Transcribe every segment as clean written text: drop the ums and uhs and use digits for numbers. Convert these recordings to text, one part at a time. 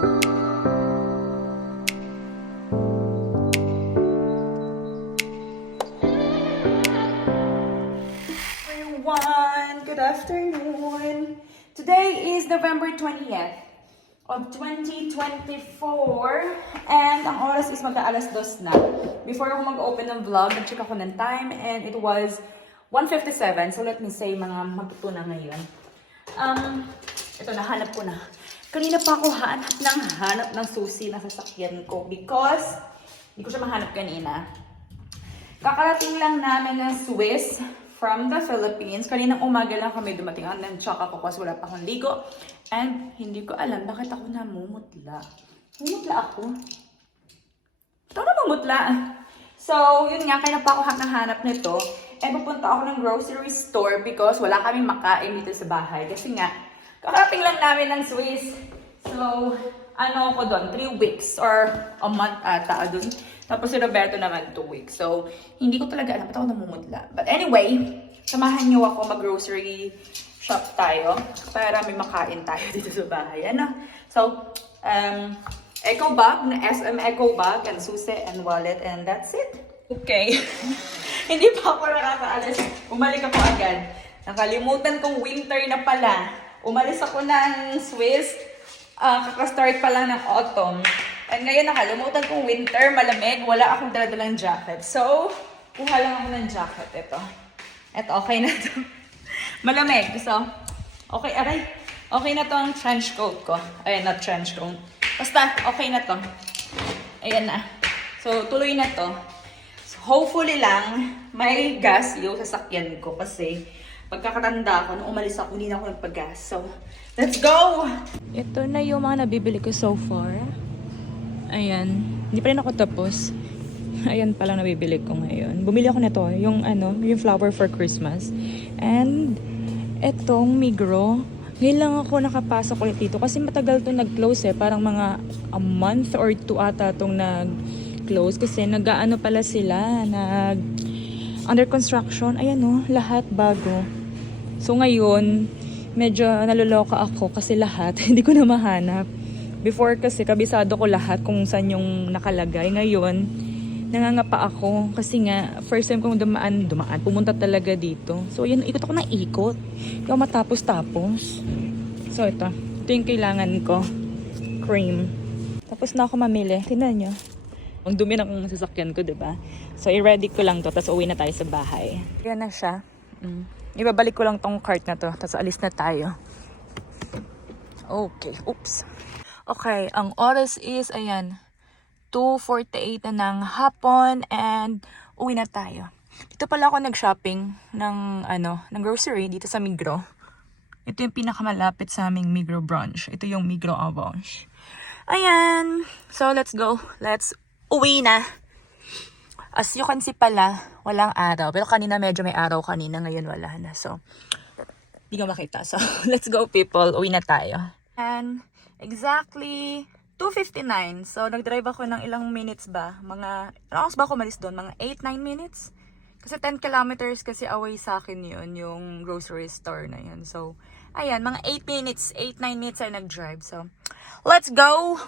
Everyone, good afternoon. Today is November 20th of 2024 and ang oras is magka-alas 2 na. Before ako mag-open ng vlog, nag-check ako ng time and it was 1:57. So let me say mga matutunan ngayon. Ito, nahanap ko na. Kanina pa ako hanap ng susi na sasakyan ko because hindi ko siya mahanap kanina. Kakarating lang namin ng Swiss from the Philippines. Kaninang umaga lang kami dumating. Nag-shock ako kasi wala pa akong ligo. And hindi ko alam bakit ako namumutla. Namumutla ako? Ito namumutla. So, yun nga, kaya pa ako hanap nito. And pupunta ako ng grocery store because wala kaming makain dito sa bahay. Kasi nga, kakarating lang namin ng Swiss. So, ano ako doon? 3 weeks or a month ata doon. Tapos si Roberto naman 2 weeks. So, hindi ko talaga alam. Ba't ako namumutla? But anyway, samahan niyo ako mag-grocery shop tayo para may makain tayo dito sa bahay. Ano? So, eco bag, na SM eco bag, and susi, and wallet, and that's it. Okay. Hindi pa ako nakakaalis. Umalik ako agad. Nakalimutan kong winter na pala. Umalis ako ng Swiss. Kaka-start pa lang ng autumn. And ngayon nakalimutan kong winter, malamig, wala akong daladalang jacket. So, kuha lang ako ng jacket. Ito, okay na to. Malamig. So, okay, aray. Okay na to ang trench coat ko. Ayan, not trench coat. Basta, okay na to. Ayan na. So, tuloy na to. So, hopefully lang, may gas yung sasakyan ko. Kasi, pagkakatanda ko, nung umalis ako, hindi na ako nagpag-gas. So, let's go! Ito na yung mga nabibili ko so far. Ayan. Hindi pa rin ako tapos. Ayan pa lang nabibili ko ngayon. Bumili ako nito, yung flower for Christmas. And etong Migros. Ngayon lang ako nakapasok ulit dito kasi matagal to nag-close eh. Parang mga a month or 2 ata tong nag-close kasi nag-aano pala sila, under construction. Ayan oh, lahat bago. So ngayon, medyo naluloka ako kasi lahat hindi ko na mahanap. Before kasi kabisado ko lahat kung saan yung nakalagay. Ngayon, nangangapa ako kasi nga first time kong pumunta talaga dito. So yun, ikot ako ng ikot. Hindi ako matapos-tapos. So ito yung kailangan ko. Cream. Tapos na ako mamili. Tingnan nyo. Ang dumi ng sasakyan ko, diba? So i-ready ko lang to, tapos uwi na tayo sa bahay. Yan na siya. Ibabalik ko lang tong cart na to, tapos alis na tayo. Okay, oops. Okay, ang oras is, ayan, 2:48 na ng hapon and uwi na tayo. Dito pala ako nag-shopping ng grocery dito sa Migros. Ito yung pinakamalapit sa aming Migros branch. Ito yung Migros Orange. Ayan. So, let's go. Let's uwi na. As you can see pala, walang araw. Pero kanina medyo may araw kanina. Ngayon wala na. So, hindi ko makita. So, let's go people. Uwi na tayo. And exactly 2:59. So, nag-drive ako ng ilang minutes ba? Mga, oras ba ako malis doon? Mga 8-9 minutes? Kasi 10 kilometers kasi away sa akin yun, yung grocery store na yun. So, ayan, mga 8-9 minutes ay nag-drive. So, let's go!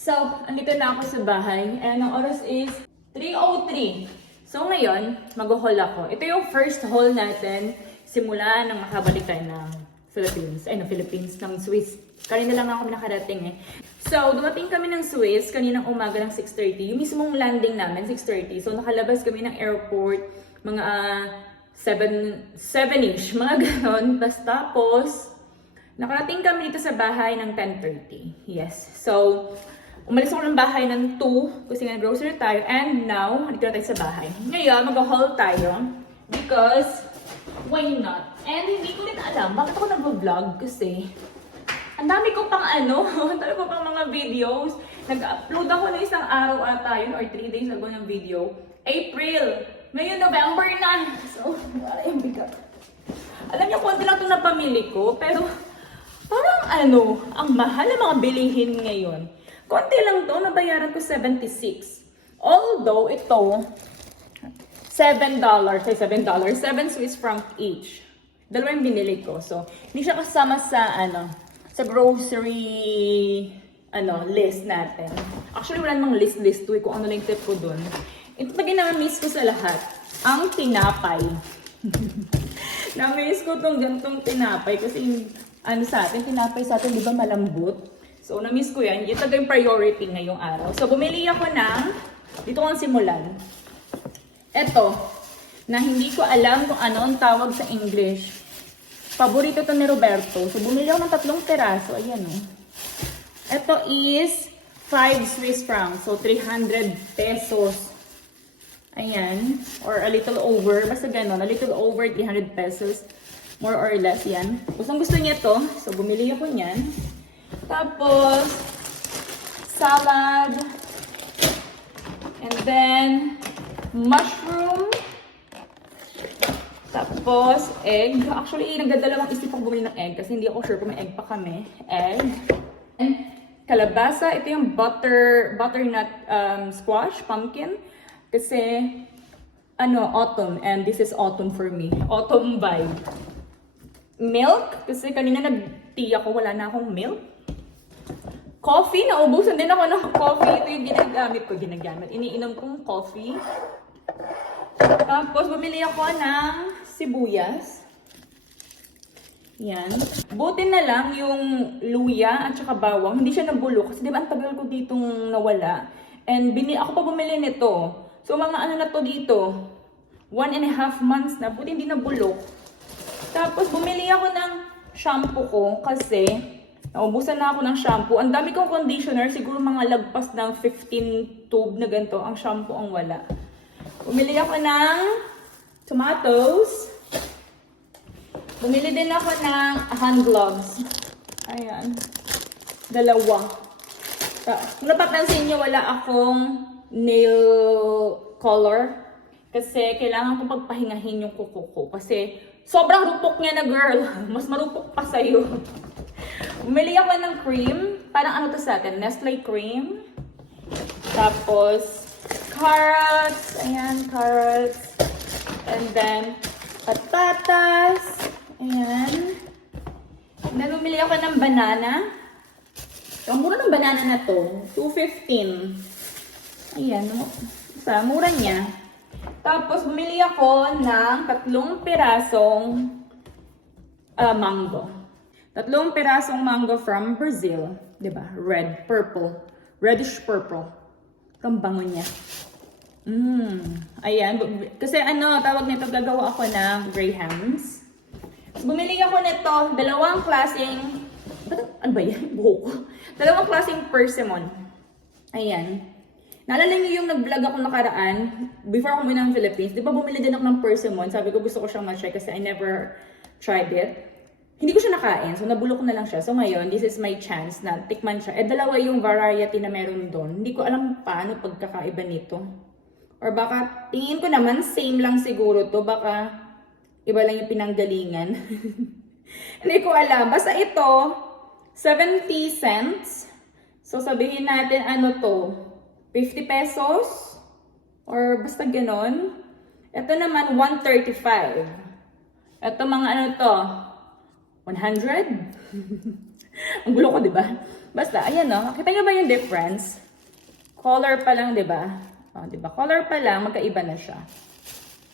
So, andito na ako sa bahay. And ang oras is 3:03. So, ngayon, mag-haul ako. Ito yung first haul natin simula nang makabalik tayo ng Philippines, ng Swiss. Kanina lang ako nakarating eh. So, dumating kami ng Swiss kaninang umaga ng 6:30. Yung mismong landing namin, 6:30. So, nakalabas kami ng airport, mga 7-ish, mga ganon. Tapos, nakarating kami dito sa bahay ng 10:30. Yes. So, umalis ako ng bahay ng 2 kasi nga grocery tayo. And now, dito na tayo sa bahay. Ngayon, mag-haul tayo because why not? And hindi ko rin alam bakit ako nag-vlog kasi ang dami ko pang ang dami ko pang mga videos. Nag-upload ako ng isang araw ata yun or 3 days ago ng video. April Ngayon, November na. So, ay, ang bigat. Alam niyo, konti lang itong napamili ko, pero parang ang mahal ng mga bilihin ngayon. Konti lang to, nabayaran ko 76. Although, ito, $7, ay $7, 7 Swiss franc each. Dalawa yung binili ko. So, hindi siya kasama sa, sa grocery, list natin. Actually, wala namang list to kung ano lang yung tip ko dun. Ito na ginamiss ko sa lahat, ang tinapay. Na-miss ko tong gantong tinapay kasi sa atin, tinapay sa atin, di ba malambot? So, na-miss ko yan. Ito yung priority ngayong araw. So, bumili ako ng, dito ko ang simulan. Ito, na hindi ko alam kung ano ang tawag sa English. Paborito to ni Roberto. So, bumili ako ng 3 peraso. Ayan, oh. Ito is 5 Swiss francs. So, 300 pesos. Ayan. Or a little over. Basta ganon. A little over 300 pesos. More or less, yan. Kung gusto niya to, so bumili ako niyan. Tapos, salad. And then, mushroom. Tapos, egg. Actually, nagdadalawang isip ako bumili ng egg kasi hindi ako sure kung may egg pa kami. Egg. And kalabasa. Ito yung butternut squash, pumpkin. Kasi, autumn. And this is autumn for me. Autumn vibe. Milk. Kasi kanina nag-tea ako, wala na akong milk. Coffee. Naubusan din ako ng coffee. Ito yung ginagamit. Iniinom kong coffee. Tapos, bumili ako ng sibuyas. Yan. Buti na lang yung luya at saka bawang. Hindi siya nabulok. Kasi diba ang tagal ko ditong nawala. And ako pa bumili nito. So, mga na to dito. 1.5 months na. Buti hindi nabulok. Tapos, bumili ako ng shampoo ko kasi naubusan na ako ng shampoo. Ang dami kong conditioner. Siguro mga lagpas ng 15 tube na ganito. Ang shampoo ang wala. Bumili ako ng tomatoes. Bumili din ako ng hand gloves. Ayan. 2. Kung napapansin nyo, wala akong nail color. Kasi kailangan ko pagpahingahin yung kuko ko. Kasi sobrang rupok niya na, girl. Mas marupok pa sa'yo. Bumili ako ng cream. Parang to sa atin? Nestle cream. Tapos, carrots. Ayan, carrots. And then, patatas. Ayan. And then, bumili ako ng banana. Ang mura ng banana na to, $2.15. Ayan, mura niya. Tapos, bumili ako ng 3 pirasong mango. 3 pirasong mango from Brazil. Diba? Red, purple. Reddish purple. Ang bango niya. Ayan. Kasi tawag nito, gagawa ako ng grahams. Bumili ako nito, 2 klaseng, ano ba yan? Buhok ko. 2 klaseng persimmon. Ayan. Naalala niyo yung nag-vlog ako nakaraan, before ako umuwi ng Philippines, di ba bumili din ako ng persimmon? Sabi ko gusto ko siyang ma-try kasi I never tried it. Hindi ko siya nakain, so nabulok ko na lang siya. So ngayon, this is my chance na tikman siya. 2 yung variety na meron doon. Hindi ko alam paano pagkakaiba nito. Or baka, tingin ko naman, same lang siguro to. Baka, iba lang yung pinanggalingan. Hindi ko alam. Basta ito, 70 cents. So sabihin natin, to? 50 pesos? Or basta ganon. Ito naman, 135. Ito mga to? 100? Ang gulo ko, diba? Basta, ayan Kita nyo ba yung difference? Color pa lang, diba? Diba? Color pa lang, magkaiba na siya.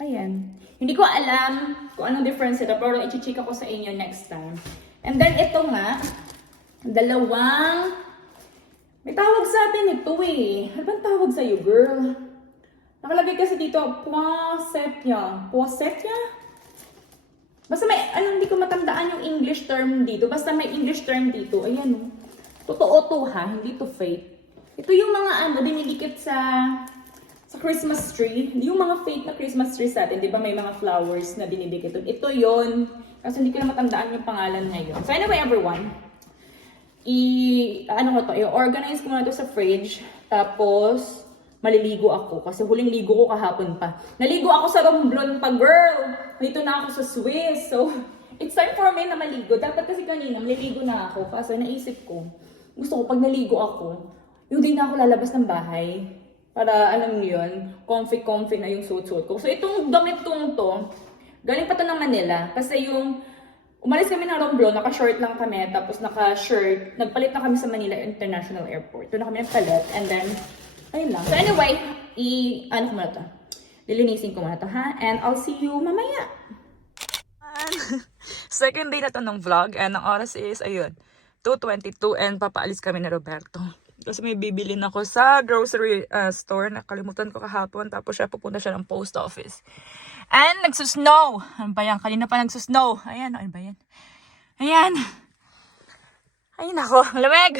Ayan. Hindi ko alam kung anong difference ito, pero i-check ako sa inyo next time. And then, ito nga, 2, may tawag sa atin ito eh. Ano bang tawag sa'yo, girl? Nakalagay kasi dito, poinsettia. Poinsettia? Basta may, hindi ko matandaan yung English term dito. Basta may English term dito. Ayan Totoo to ha, hindi to fake. Ito yung mga dinidikit sa Christmas tree. Yung mga fake na Christmas tree sa atin, di ba may mga flowers na dinidikit. Ito yon. Kasi hindi ko na matandaan yung pangalan ngayon. So anyway, everyone. I-organize ko muna ito sa fridge. Tapos, maliligo ako. Kasi huling ligo ko kahapon pa. Naligo ako sa Romblon pa, girl! Dito na ako sa Swiss. So, it's time for me na maligo. Dapat kasi kanina, maliligo na ako. Kasi naisip ko, gusto ko pag naligo ako, yung di na ako lalabas ng bahay. Para, alam niyo yun, comfy-comfy na yung suit-suit ko. So, itong damit kong to, galing pa to ng Manila. Kasi yung, umalis kami ng Romblon, naka-short lang kami, tapos naka-shirt. Nagpalit na kami sa Manila International Airport. Doon na kami nagpalit, and then, ayun lang. So anyway, ano ko muna to? Lilinisin ko muna to, ha? And I'll see you mamaya. Second day na to ng vlog, and ang oras is, ayun, 2:22, and papaalis kami na Roberto. Kasi may bibilin ako sa grocery store. Nakalimutan ko kahapon. Tapos pupunta siya ng post office. And nagsusnow. Ano ba yan? Kanina pa nagsusnow. Ayan, ano ba yan? Ayan. Ay, nako. Lamig.